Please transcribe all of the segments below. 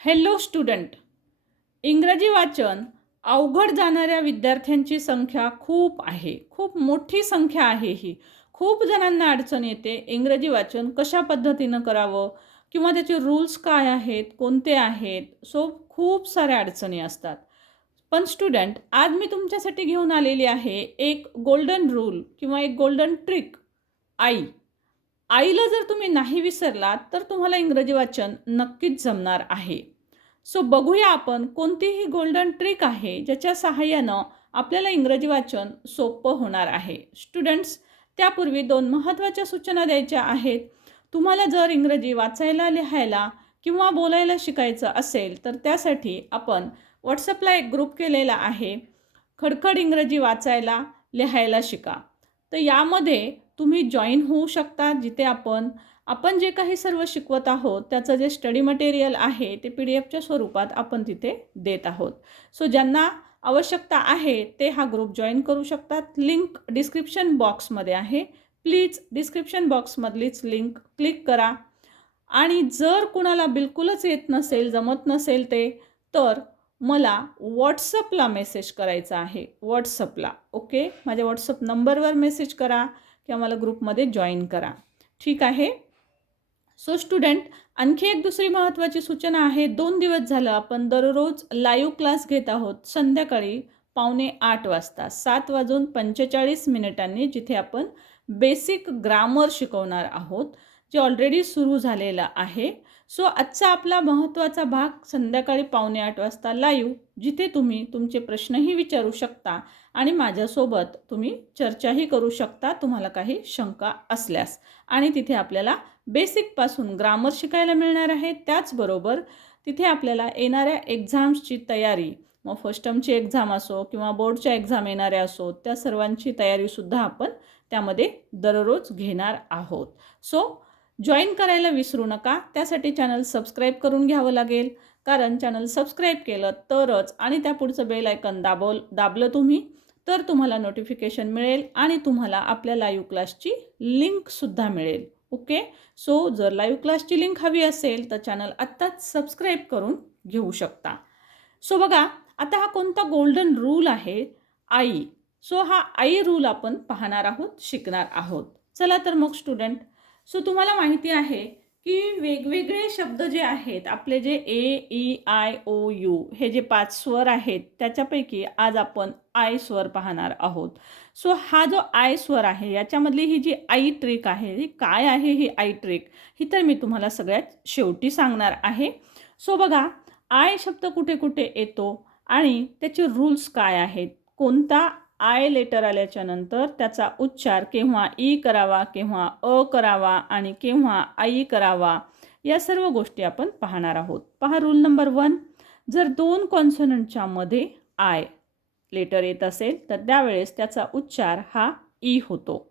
Hello student इंग्रजी वाचन अवघड जाणाऱ्या विद्यार्थ्यांची संख्या खूप आहे. खूप मोठी संख्या आहे ही. खूप जणांना अडचण येते इंग्रजी वाचन कशा पद्धतीनं करावं? किंवा त्याचे रूल्स काय आहेत? कोणते आहेत? सो खूप साऱ्या अडचणी असतात. पण स्टुडंट आज मी तुमच्यासाठी घेऊन आलेली आहे एक गोल्डन रूल किंवा एक गोल्डन ट्रिक आई. आईला जर तुम्ही नाही विसरलात तर तुम्हाला इंग्रजी वाचन नक्कीच जमणार आहे. सो बघूया आपण कोणतीही गोल्डन ट्रिक आहे ज्याच्या सहाय्यानं आपल्याला इंग्रजी वाचन सोपं होणार आहे. स्टुडंट्स त्यापूर्वी दोन महत्त्वाच्या सूचना द्यायच्या आहेत. तुम्हाला जर इंग्रजी वाचायला लिहायला किंवा बोलायला शिकायचं असेल तर त्यासाठी आपण व्हॉट्सअपला एक ग्रुप केलेला आहे. खडखड इंग्रजी वाचायला लिहायला शिका. तर यामध्ये तुम्ही जॉईन होऊ शकता जिथे आपण आपण जे काही सर्व शिकवत आहोत त्याचं जे स्टडी मटेरियल आहे ते पी डी एफच्या स्वरूपात आपण तिथे देत आहोत. सो ज्यांना आवश्यकता आहे ते हा ग्रुप जॉईन करू शकतात. लिंक डिस्क्रिप्शन बॉक्समध्ये आहे. प्लीज डिस्क्रिप्शन बॉक्समधलीच लिंक क्लिक करा. आणि जर कुणाला बिलकुलच येत नसेल जमत नसेल ते तर मला व्हॉट्सअपला मेसेज करायचा आहे. व्हॉट्सअपला ओके माझ्या व्हॉट्सअप नंबरवर मेसेज करा. किंवा मला ग्रुपमध्ये जॉईन करा. ठीक आहे? सो स्टुडंट आणखी एक दुसरी महत्त्वाची सूचना आहे. दोन दिवस झालं आपण दररोज लाईव्ह क्लास घेत आहोत. संध्याकाळी पावणे आठ वाजता सात वाजून पंचेचाळीस मिनिटांनी जिथे आपण बेसिक ग्रामर शिकवणार आहोत जे ऑलरेडी सुरू झालेलं आहे. सो आजचा आपला महत्त्वाचा भाग संध्याकाळी पावणे आठ वाजता लाईव्ह जिथे तुम्ही तुमचे प्रश्नही विचारू शकता. आणि माझ्यासोबत तुम्ही चर्चाही करू शकता तुम्हाला काही शंका असल्यास. आणि तिथे आपल्याला बेसिकपासून ग्रामर शिकायला मिळणार आहे. त्याचबरोबर तिथे आपल्याला येणाऱ्या एक्झाम्सची तयारी मग फर्स्ट टर्मची एक्झाम असो किंवा बोर्डच्या एक्झाम येणाऱ्या असो त्या सर्वांची तयारीसुद्धा आपण त्यामध्ये दररोज घेणार आहोत. सो जॉईन करायला विसरू नका. त्यासाठी चॅनल सबस्क्राईब करून घ्यावं लागेल. कारण चॅनल सबस्क्राईब केलं तरच आणि त्या पुढचं बेल ऐकन दाबव दाबलं तुम्ही तर तुम्हाला नोटिफिकेशन मिळेल आणि तुम्हाला आपल्या लाईव्ह क्लासची लिंकसुद्धा मिळेल. ओके सो जर लाईव्ह क्लासची लिंक हवी असेल तर चॅनल आत्ताच सबस्क्राईब करून घेऊ शकता. सो बघा आता हा कोणता गोल्डन रूल आहे? आई. सो हा आई रूल आपण पाहणार आहोत शिकणार आहोत. चला तर मग स्टुडंट सो तुम्हाला माहिती आहे की वेगवेगळे शब्द जे आहेत आपले जे A E I O U हे जे पाच स्वर आहेत त्याच्यापैकी आज आपण आय स्वर पाहणार आहोत. सो हा जो आय स्वर आहे याच्यामधली ही जी आई ट्रिक आहे ही काय आहे ही आई ट्रिक ही तर मी तुम्हाला सगळ्यात शेवटी सांगणार आहे. सो बघा आय शब्द कुठे कुठे येतो आणि त्याचे रूल्स काय आहेत? कोणता आय लेटर आल्याच्यानंतर त्याचा उच्चार केव्हा ई करावा केव्हा अ करावा आणि केव्हा आई करावा या सर्व गोष्टी आपण पाहणार आहोत. पहा रूल नंबर वन जर दोन कॉन्सोनंटच्या मध्ये आय लेटर येत असेल तर त्यावेळेस त्याचा उच्चार हा ई होतो.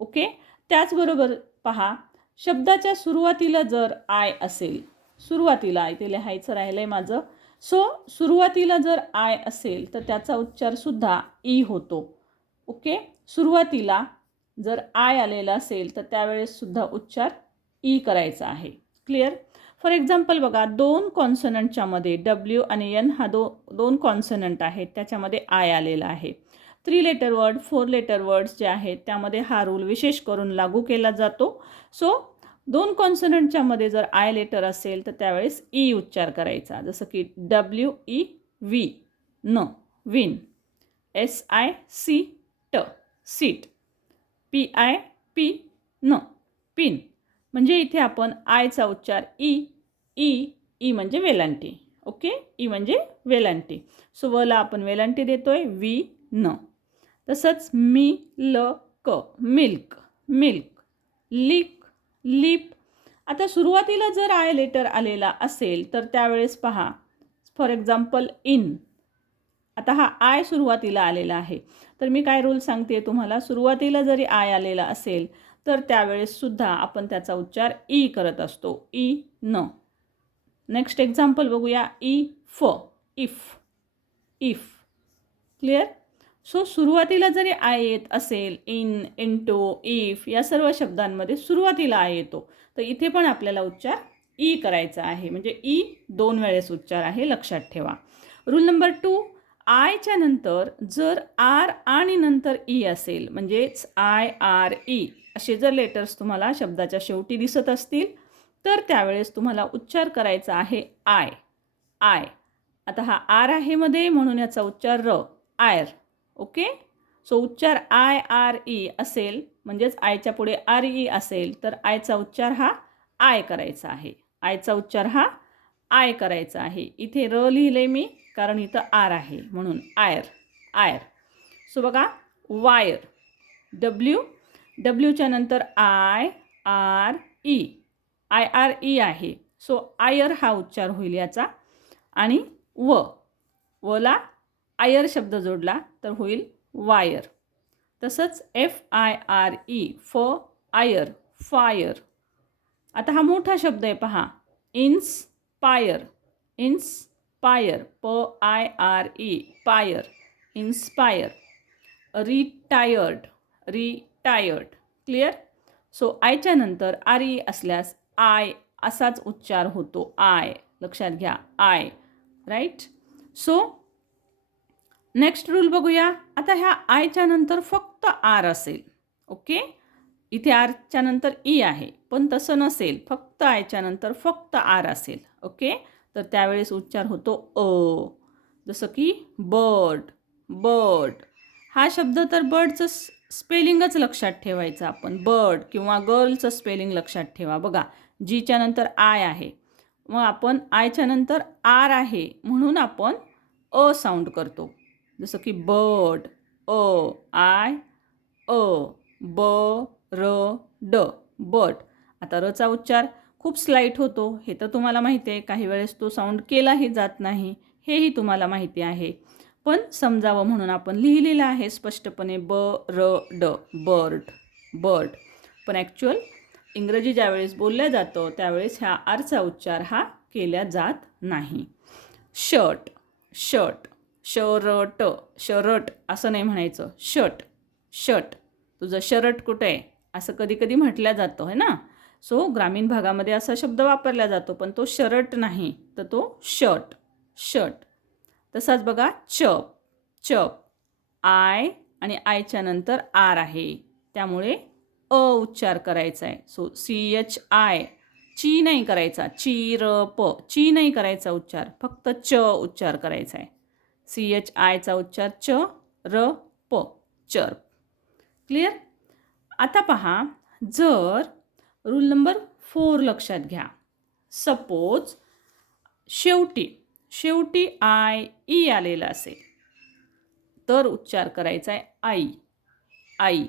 ओके त्याचबरोबर पहा शब्दाच्या सुरुवातीला जर आय असेल सुरुवातीला इथे लिहायचं राहिलं आहे माझं सो सुरुवातीला जर आय असेल तर त्याचा उच्चारसुद्धा ई e होतो. ओके सुरुवातीला जर आय आलेला असेल तर त्यावेळेससुद्धा उच्चार ई करायचा आहे. क्लिअर फॉर एक्झाम्पल बघा दोन कॉन्सनंटच्या मध्ये डब्ल्यू आणि एन हा दो दोन कॉन्सनंट आहेत. त्याच्यामध्ये आय आलेला आहे. Three letter word four letter words जे आहेत त्यामध्ये हा रूल विशेष करून लागू केला जातो. सो दोन कॉन्सनंटच्या मध्ये जर आय लेटर असेल तर त्यावेळेस ई उच्चार करायचा. जसं की डब्ल्यू ई व्ही न विन एस आय सी ट सीट पी आय पी न पिन म्हणजे इथे आपण आयचा उच्चार ई ई ई म्हणजे वेलांटी. ओके ई e म्हणजे वेलांटी. सो वला आपण वेलांटी देतोय वी न तसंच मी ल क मिल्क मिल्क. Leak lip. आता सुरुवातीला जर आय लेटर आलेला असेल तर त्यावेळेस पहा. फॉर एक्झाम्पल इन आता हा आय सुरुवातीला आलेला आहे. तर मी काय रूल सांगते तुम्हाला? सुरुवातीला जरी आय आलेला असेल तर त्यावेळेससुद्धा आपण त्याचा उच्चार ई करत असतो. ई न. नेक्स्ट एक्झाम्पल बघूया. ई फ. इफ इफ क्लिअर सो सुरुवातीला जरी आय येत असेल इन इंटो इफ या सर्व शब्दांमध्ये सुरुवातीला आय येतो तर इथे पण आपल्याला उच्चार ई करायचा आहे. म्हणजे ई दोन वेळेस उच्चार आहे लक्षात ठेवा. रूल नंबर टू आयच्या नंतर जर आर आणि नंतर ई असेल म्हणजेच आय आर ई असे जर लेटर्स तुम्हाला शब्दाच्या शेवटी दिसत असतील तर त्यावेळेस तुम्हाला उच्चार करायचा आहे आय आय आता हा आर आहे मध्ये म्हणून याचा उच्चार र आयर. ओके? सो उच्चार आय आर ई असेल म्हणजेच आयच्या पुढे आर ई e असेल तर आयचा उच्चार हा आय करायचा आहे. आयचा उच्चार हा आय करायचा आहे. इथे र लिहिले मी कारण इथं आर आहे म्हणून आयर आयर. सो बघा वायर डब्ल्यू डब्ल्यूच्या नंतर I R E I R E आहे. सो आयर हा उच्चार होईल याचा. आणि व वला आयर शब्द जोडला तर होईल वायर. तसंच एफ आय आर ई फ आयर फायर. आता हा मोठा शब्द आहे पहा. इन्स्पायर इन्स्पायर प I R E pire inspire retired retired clear so आयच्या नंतर आर ई असल्यास आय असाच उच्चार होतो. आय लक्षात घ्या. I right so next rule बघूया. आता ह्या आयच्या नंतर फक्त आर असेल. ओके इथे आरच्या नंतर ई आहे. पण तसं नसेल. फक्त आयच्या नंतर फक्त आर असेल. ओके तर त्यावेळेस उच्चार होतो अ. जसं की बर्ड बर्ड. हा शब्द तर बर्डचं स्पेलिंगच लक्षात ठेवायचं आपण. बर्ड किंवा गर्लचं स्पेलिंग लक्षात ठेवा. बघा जीच्या नंतर आय आहे. मग आपण आयच्या नंतर आर आहे म्हणून आपण अ साऊंड करतो. जसं की बर्ड अ आय अ ब र ड बट आता रचा उच्चार खूप स्लाईट होतो. हे तर तुम्हाला माहिती आहे. काही वेळेस तो साऊंड केलाही जात नाही. हेही तुम्हाला माहिती आहे. पण समजावं म्हणून आपण लिहिलेलं आहे स्पष्टपणे ब र ड बर्ड बर्ड. पण ॲक्च्युअल इंग्रजी ज्यावेळेस बोलल्या जातं त्यावेळेस ह्या आरचा उच्चार हा केल्या जात नाही. Shirt shirt. शरट शरट असं नाही म्हणायचं. शट शट तुझं शरट कुठं आहे? असं कधी कधी म्हटलं जातं है ना? सो ग्रामीण भागामध्ये असा शब्द वापरला जातो पण तो शरट नाही तर तो शर्ट शर्ट. तसाच बघा चप चप आय आणि आयच्या नंतर आर आहे. त्यामुळे अ उच्चार करायचा आहे. So C H I. ची नाही करायचा. ची र प ची नाही करायचा उच्चार. फक्त च उच्चार करायचा आहे. सी एच आयचा उच्चार च र प चर्प क्लिअर आता पहा जर रूल नंबर फोर लक्षात घ्या. सपोज शेवटी शेवटी आय ई e आलेला असेल. तर उच्चार करायचा आहे आई आई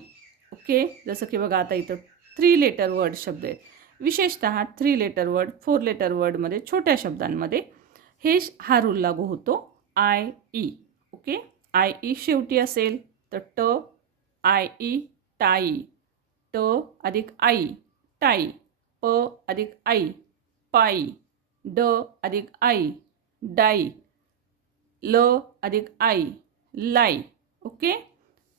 ओके जसं की बघा आता इथं थ्री लेटर वर्ड शब्द आहेत. विशेषत three letter word four letter वर्डमध्ये छोट्या शब्दांमध्ये हे हा रूल लागू होतो. I E okay I E शेवटी असेल तर ट आय ई e, टाई ट अधिक आई टाई प अधिक आई पाई. ड अधिक आई डाई. ल अधिक आई लाई ओके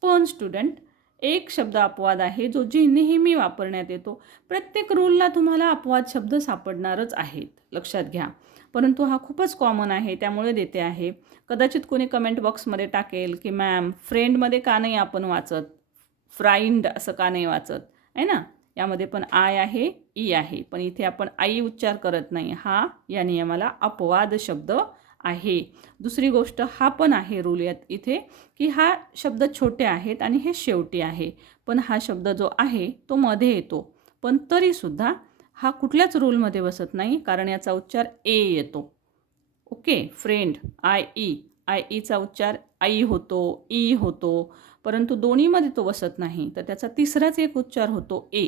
पण स्टुडंट एक शब्द अपवाद आहे जो जे नेहमी वापरण्यात येतो. प्रत्येक रूलला तुम्हाला अपवाद शब्द सापडणारच आहेत. लक्षात घ्या. परंतु हा खूपच कॉमन आहे त्यामुळे देते आहे. कदाचित कोणी कमेंट बॉक्समध्ये टाकेल की मॅम फ्रेंडमध्ये का नाही आपण वाचत? फ्राईंड असं का नाही वाचत? आहे ना? यामध्ये पण आय आहे ई आहे. पण इथे आपण आई उच्चार करत नाही. हा या नियमाला अपवाद शब्द आहे. दुसरी गोष्ट हा पण आहे रूल यात इथे की हा शब्द छोटे आहेत आणि हे शेवटी आहे. पण हा शब्द जो आहे तो मध्ये येतो. पण तरीसुद्धा हा कुठल्याच रूलमध्ये बसत नाही कारण याचा उच्चार ए येतो. Okay friend I E I Icha उच्चार आई होतो ई होतो परंतु दोन्हीमध्ये तो बसत नाही तर त्याचा तिसराच एक उच्चार होतो ए.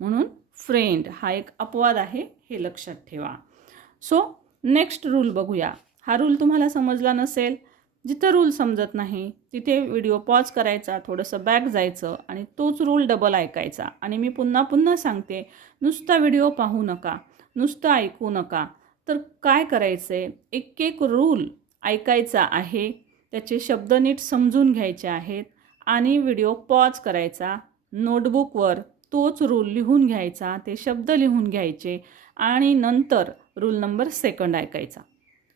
म्हणून फ्रेंड हा एक अपवाद आहे हे लक्षात ठेवा. सो नेक्स्ट रूल बघूया. हा रूल तुम्हाला समजला नसेल जिथं रूल समजत नाही तिथे व्हिडिओ पॉज करायचा थोडंसं बॅक जायचं आणि तोच रूल डबल ऐकायचा. आणि मी पुन्हा पुन्हा सांगते नुसता व्हिडिओ पाहू नका नुसतं ऐकू नका. तर काय करायचं? आहे एक एक रूल ऐकायचा आहे त्याचे शब्द नीट समजून घ्यायचे आहेत आणि व्हिडिओ पॉज करायचा. नोटबुकवर तोच रूल लिहून घ्यायचा ते शब्द लिहून घ्यायचे आणि नंतर रूल नंबर सेकंड ऐकायचा.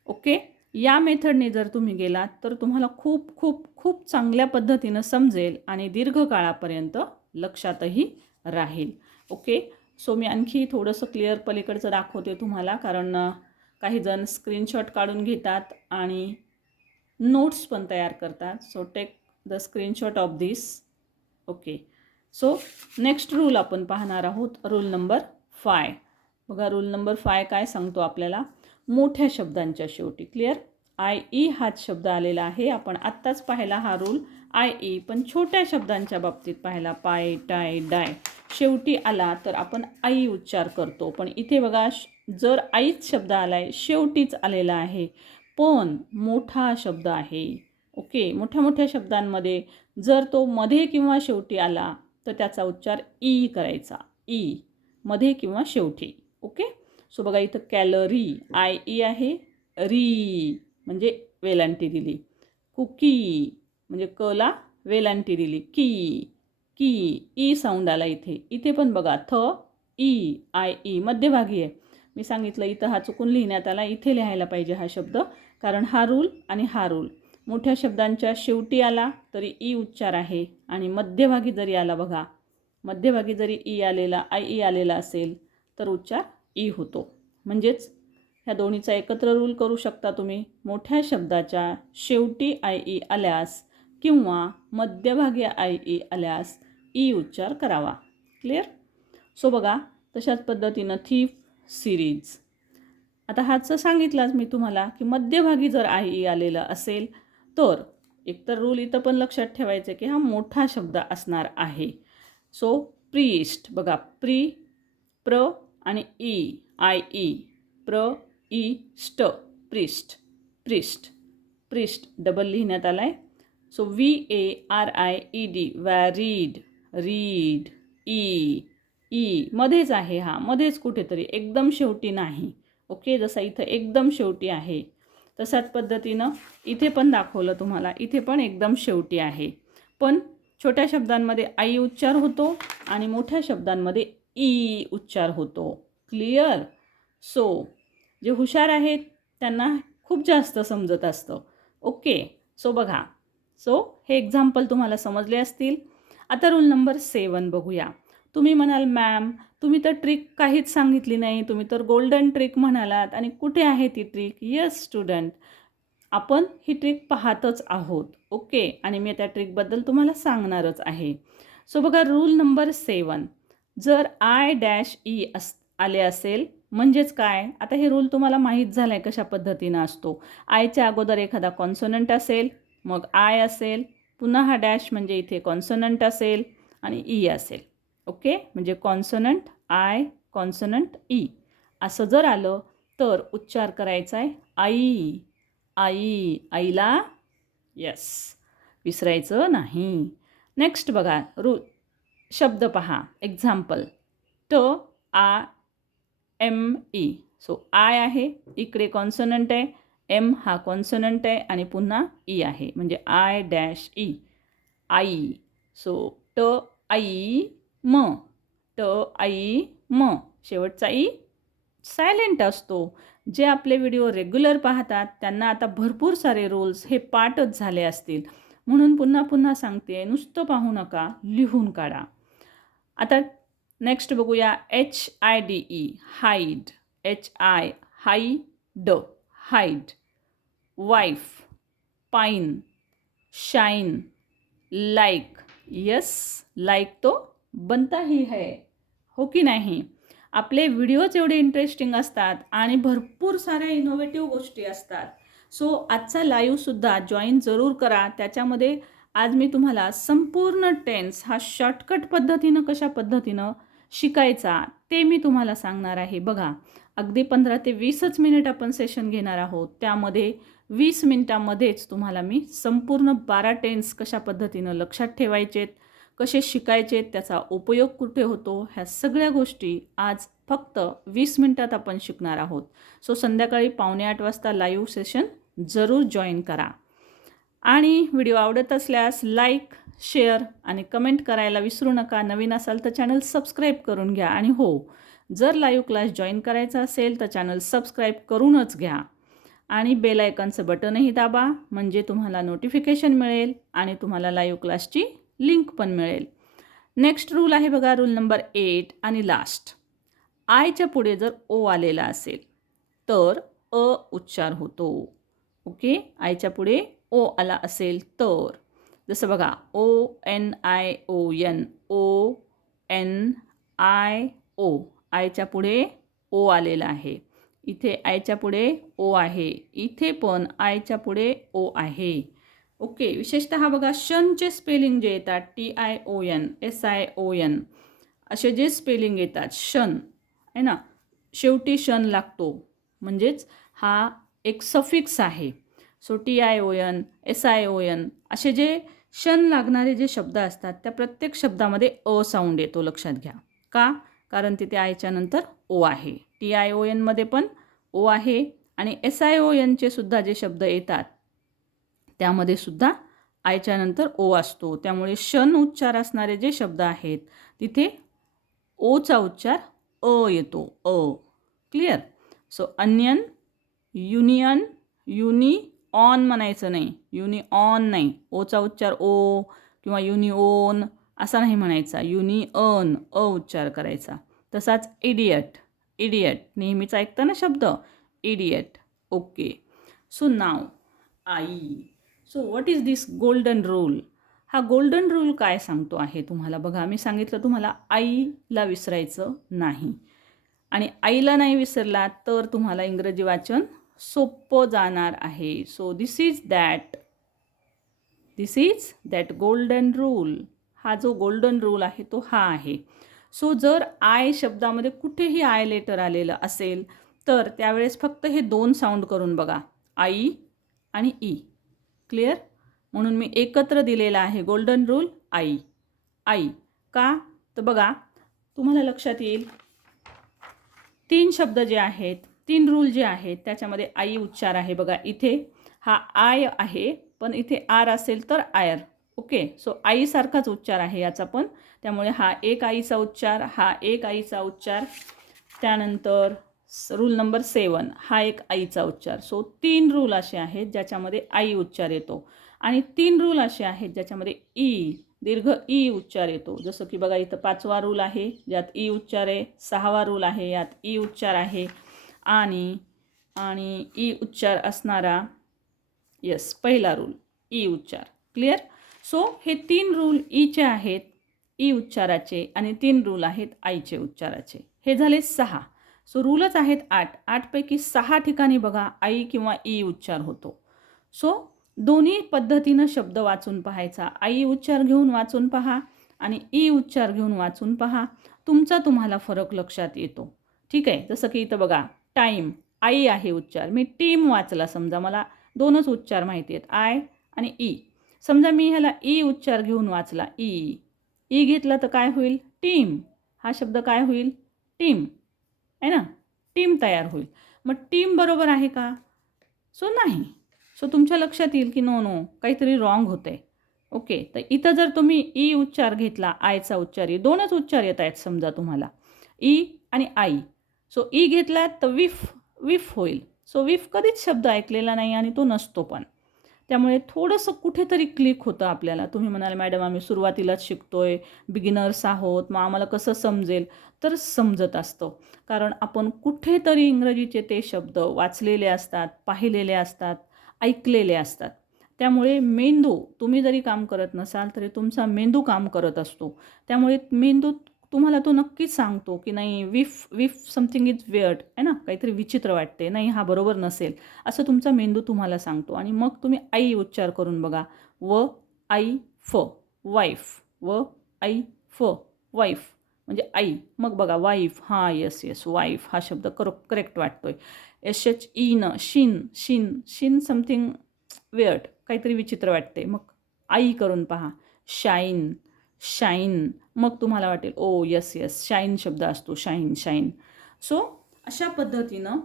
ओके? या मेथडने जर तुम्ही गेलात तर तुम्हाला खूप खूप खूप चांगल्या पद्धतीनं समजेल आणि दीर्घकाळापर्यंत लक्षातही राहील. ओके सो मी आणखी थोडंसं क्लिअर पलीकडचं दाखवते तुम्हाला कारण काही जण स्क्रीनशॉट काढून घेतात आणि नोट्स पण तयार करतात. So take the screenshot of this okay so next rule आपण पाहणार आहोत रूल नंबर फाय बघा रूल नंबर फाय काय सांगतो आपल्याला? मोठ्या शब्दांच्या शेवटी. क्लिअर आय ई हाच शब्द आलेला आहे. आपण आत्ताच पाहिला हा रूल आय ई पण छोट्या शब्दांच्या बाबतीत पाहिला. पाय टाय डाय. शेवटी आला तर आपण आई उच्चार करतो. पण इथे बघा श- जर आईच शब्द आला आहे शेवटीच आलेला आहे. पण मोठा शब्द आहे. ओके? मोठ्या मोठ्या शब्दांमध्ये जर तो मध्ये किंवा शेवटी आला तर त्याचा उच्चार ई करायचा. ई मध्ये किंवा शेवटी. ओके? सो बघा इथं कॅलरी आय ई आहे. री म्हणजे वेलांटी दिली. कुकी म्हणजे कला वेलांटी दिली. की की ई साऊंड आला इथे. इथे पण बघा थ ई आय ई मध्यभागी आहे. मी सांगितलं इथं हा चुकून लिहिण्यात आला. इथे लिहायला पाहिजे हा शब्द कारण हा रूल आणि हा रूल मोठ्या शब्दांच्या शेवटी आला तरी ई उच्चार आहे. आणि मध्यभागी जरी आला बघा मध्यभागी जरी ई आलेला आय ई आलेला असेल तर उच्चार ई होतो. म्हणजेच ह्या दोन्हीचा एकत्र रूल करू शकता तुम्ही. मोठ्या शब्दाच्या शेवटी आय ई आल्यास किंवा मध्यभागी आय ई आल्यास ई उच्चार करावा. क्लिअर सो बघा तशाच पद्धतीनं थीफ सिरीज. आता हाचं सांगितलंच मी तुम्हाला की मध्यभागी जर आय ई आलेलं असेल तर एकतर रूल इथं पण लक्षात ठेवायचं की हा मोठा शब्द असणार आहे. सो प्रीस्ट बघा प्री प्र आणि ई आय ई प्र ई स्ट प्रिस्ट प्रिस्ट प्रिस्ट डबल लिहिण्यात आला आहे so V A R I E D varied read E E मध्येच आहे हा. मध्येच कुठेतरी एकदम शेवटी नाही. ओके जसं इथं एकदम शेवटी आहे तशाच पद्धतीनं इथे पण दाखवलं तुम्हाला इथे पण एकदम शेवटी आहे. पण छोट्या शब्दांमध्ये आई उच्चार होतो आणि मोठ्या शब्दांमध्ये ई उच्चार होतो. क्लिअर? सो जे हुशार आहेत त्यांना खूप जास्त समजत असतं. ओके सो बघा. सो हे एक्झाम्पल तुम्हाला समजले असतील. आता रूल नंबर सेवन बघूया. तुम्ही म्हणाल मॅम तुम्ही तर ट्रिक काहीच सांगितली नाही. तुम्ही तर गोल्डन ट्रिक म्हणालात. आणि कुठे आहे ती ट्रिक? Yes student. आपण ही ट्रिक पाहतच आहोत. ओके आणि मी त्या ट्रिकबद्दल तुम्हाला सांगणारच आहे. सो बघा रूल नंबर सेवन. जर आय डॅश ई अस आले असेल म्हणजेच काय? आता हे रूल तुम्हाला माहीत झालं आहे कशा पद्धतीनं असतो. आयच्या अगोदर एखादा कॉन्सोनंट असेल मग आय असेल पुन्हा हा डॅश म्हणजे इथे कॉन्सोनंट असेल आणि ई असेल. ओके? म्हणजे कॉन्सोनंट आय कॉन्सोनंट ई असं जर आलं तर उच्चार करायचा आहे आई. आई आईला? यस विसरायचं नाही. नेक्स्ट बघा रू शब्द पहा. एक्झाम्पल ट आ एम ई सो आय आहे इकडे कॉन्सोनंट आहे एम हा कॉन्सोनंट आहे आणि पुन्हा ई आहे. म्हणजे आय डॅश ई आई सो ट आई म ट आई म शेवटचा e. ई सायलेंट असतो. जे आपले व्हिडिओ रेग्युलर पाहतात त्यांना आता भरपूर सारे रोल्स हे पाठच झाले असतील. म्हणून पुन्हा पुन्हा सांगते नुसतं पाहू नका लिहून काढा. आता नेक्स्ट बघूया H I D E hide H I हाई ड hide wife pine shine like yes like तो बनता ही है हो की नाही? आपले व्हिडिओज एवढे इंटरेस्टिंग असतात आणि भरपूर साऱ्या इनोव्हेटिव्ह गोष्टी असतात. सो आजचा लाईव्हसुद्धा जॉईन जरूर करा. त्याच्यामध्ये आज मी तुम्हाला संपूर्ण टेन्स हा शॉर्टकट पद्धतीनं कशा पद्धतीनं शिकायचा ते मी तुम्हाला सांगणार आहे. बघा अगदी पंधरा ते वीसच मिनिट आपण सेशन घेणार आहोत. त्यामध्ये वीस मिनिटामध्येच तुम्हाला मी संपूर्ण बारा टेन्स कशा पद्धतीनं लक्षात ठेवायचेत कसे शिकायचेत त्याचा उपयोग कुठे होतो ह्या सगळ्या गोष्टी आज फक्त वीस मिनिटात आपण शिकणार आहोत. सो संध्याकाळी पावणे आठ वाजता लाईव्ह सेशन जरूर जॉईन करा. आणि व्हिडिओ आवडत असल्यास लाईक शेअर आणि कमेंट करायला विसरू नका. नवीन असाल तर चॅनल सबस्क्राईब करून घ्या. आणि हो जर लाईव्ह क्लास जॉईन करायचा असेल तर चॅनल सबस्क्राईब करूनच घ्या. आणि बेल बटनही दाबा म्हणजे तुम्हाला नोटिफिकेशन मिळेल आणि तुम्हाला लाईव्ह क्लासची लिंक पण मिळेल. नेक्स्ट रूल आहे बघा रूल नंबर एट आणि लास्ट आयच्या पुढे जर ओ आलेला असेल तर अ उच्चार होतो. ओके? आयच्या पुढे ओ आला असेल तर. जसं बघा O N I O N O N I O आयच्या पुढे ओ आलेला आहे. इथे आयच्या पुढे ओ आहे इथे पण आयच्या पुढे ओ आहे. ओके विशेषतः बघा शनचे स्पेलिंग जे येतात T I O N S I O N असे जे स्पेलिंग येतात शन आहे ना? शेवटी शन लागतो. म्हणजेच हा एक सफिक्स आहे. So T I O N S I O N असे जे शन लागणारे जे शब्द असतात त्या प्रत्येक शब्दामध्ये अ साऊंड येतो लक्षात घ्या. का? कारण तिथे आयच्या नंतर ओ आहे. टी आय ओ एनमध्ये पण ओ आहे आणि एस आय ओ एनचे सुद्धा जे शब्द येतात त्यामध्ये सुद्धा आयच्या नंतर ओ असतो. त्यामुळे शन उच्चार असणारे जे शब्द आहेत तिथे ओचा उच्चार अ येतो. अ. Clear so onion union uni on म्हणायचं नाही. युनी ऑन नाही. ओचा उच्चार ओ किंवा युनी ओन असा नाही म्हणायचा. युनि अन अ उच्चार करायचा. तसाच इडियट इडियट नेहमीच ऐकता ना शब्द. Idiot okay so now I. So what is this golden rule हा गोल्डन रूल काय सांगतो आहे तुम्हाला? बघा मी सांगितलं तुम्हाला आईला विसरायचं नाही. आणि आईला नाही विसरला तर तुम्हाला इंग्रजी वाचन सोपं जाणार आहे. So this is that this is that golden rule हा जो गोल्डन रूल आहे तो हा आहे. सो जर आय शब्दामध्ये कुठेही आय लेटर आलेलं असेल तर त्यावेळेस फक्त हे दोन साऊंड करून बघा. आई आणि e. ई क्लिअर म्हणून मी एकत्र दिलेला आहे गोल्डन रूल आई आई का? तर बघा तुम्हाला लक्षात येईल. तीन शब्द जे आहेत तीन रूल जे आहेत त्याच्यामध्ये आई उच्चार आहे बघा. इथे हा आय आहे पण इथे आर असेल तर आयर. ओके? सो आईसारखाच उच्चार आहे याचा पण. त्यामुळे हा एक आईचा उच्चार हा एक आईचा उच्चार. त्यानंतर रूल नंबर सेवन हा एक आईचा उच्चार. सो तीन रूल असे आहेत ज्याच्यामध्ये आई उच्चार येतो. आणि तीन रूल असे आहेत ज्याच्यामध्ये ई दीर्घ ई उच्चार येतो. जसं की बघा इथं पाचवा रूल आहे ज्यात ई उच्चार आहे सहावा रूल आहे यात ई उच्चार आहे. आणि आणि ई उच्चार असणारा यस पहिला रूल ई उच्चार. क्लिअर सो हे तीन रूल ईचे आहेत ई उच्चाराचे आणि तीन रूल आहेत आईचे उच्चाराचे. हे झाले सहा. सो रूलच आहेत आठ. आठपैकी सहा ठिकाणी बघा आई किंवा ई उच्चार होतो. सो दोन्ही पद्धतीनं शब्द वाचून पाहायचा. आई उच्चार घेऊन वाचून पहा आणि ई उच्चार घेऊन वाचून पहा. तुमचा तुम्हाला फरक लक्षात येतो. ठीक आहे? जसं की इथं बघा टाईम आई आहे उच्चार. मी टीम वाचला समजा मला दोनच उच्चार माहिती आहेत आय आणि ई. समजा मी ह्याला ई उच्चार घेऊन वाचला ई. ई घेतला तर काय होईल? टीम. हा शब्द काय होईल? टीम. आहे ना? टीम तयार होईल. मग टीम बरोबर आहे का? सो नाही. सो तुमच्या लक्षात येईल की नो नो काहीतरी रॉंग होतं आहे ओके. तर इथं जर तुम्ही ई उच्चार घेतला आयचा उच्चार ई दोनच उच्चार येत आहेत समजा तुम्हाला. ई आणि आई. सो ई e घेतला तर विफ विफ होईल. सो विफ कधीच शब्द ऐकलेला नाही आणि तो नसतो पण. त्यामुळे थोडंसं कुठेतरी क्लिक होतं आपल्याला. तुम्ही म्हणाल मॅडम आम्ही सुरुवातीलाच शिकतोय. बिगिनर्स आहोत. मग आम्हाला कसं समजेल? तर समजत असतं. कारण आपण कुठेतरी इंग्रजीचे ते शब्द वाचलेले असतात पाहिलेले असतात ऐकलेले असतात. त्यामुळे मेंदू तुम्ही जरी काम करत नसाल तरी तुमचा मेंदू काम करत असतो. त्यामुळे मेंदू तुम्हाला तो नक्कीच सांगतो की नाही विफ विफ समथिंग इज वेअर्ड आहे ना? काहीतरी विचित्र वाटते नाही हा बरोबर नसेल. असं तुमचा मेंदू तुम्हाला सांगतो आणि मग तुम्ही आई उच्चार करून बघा. व आई फ वाईफ व आई फ वाईफ म्हणजे आई. मग बघा वाईफ हां येस येस वाईफ हा शब्द करो करेक्ट वाटतो आहे एस एच ई न shin shin shin something weird काहीतरी विचित्र वाटते मग आई करून पहा. शाईन शाईन मग तुम्हाला वाटेल ओ यस यस शाईन शब्द असतो शाईन शाईन सो अशा पद्धतीनं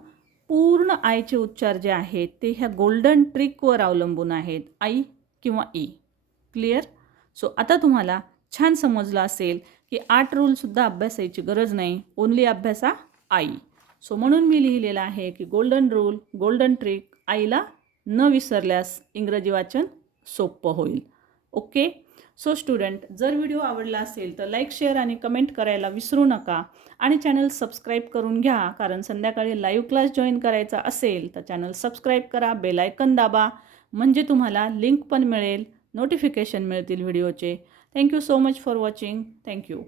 पूर्ण आयचे उच्चार जे आहेत ते ह्या गोल्डन ट्रिकवर अवलंबून आहेत आई किंवा ई. क्लिअर सो आता तुम्हाला छान समजलं असेल की आठ रूलसुद्धा अभ्यासायची गरज नाही ओनली अभ्यासा आई. सो म्हणून मी लिहिलेलं आहे की गोल्डन रूल गोल्डन ट्रिक आईला न विसरल्यास इंग्रजी वाचन सोपं होईल. ओके सो स्टुडंट जर व्हिडिओ आवडला असेल तर लाईक शेअर आणि कमेंट करायला विसरू नका. आणि चॅनल सबस्क्राईब करून घ्या कारण संध्याकाळी लाईव्ह क्लास जॉईन करायचा असेल तर चॅनल सबस्क्राईब करा बेलायकन दाबा. म्हणजे तुम्हाला लिंक पण मिळेल नोटिफिकेशन मिळतील व्हिडिओचे thank you so much for watching thank you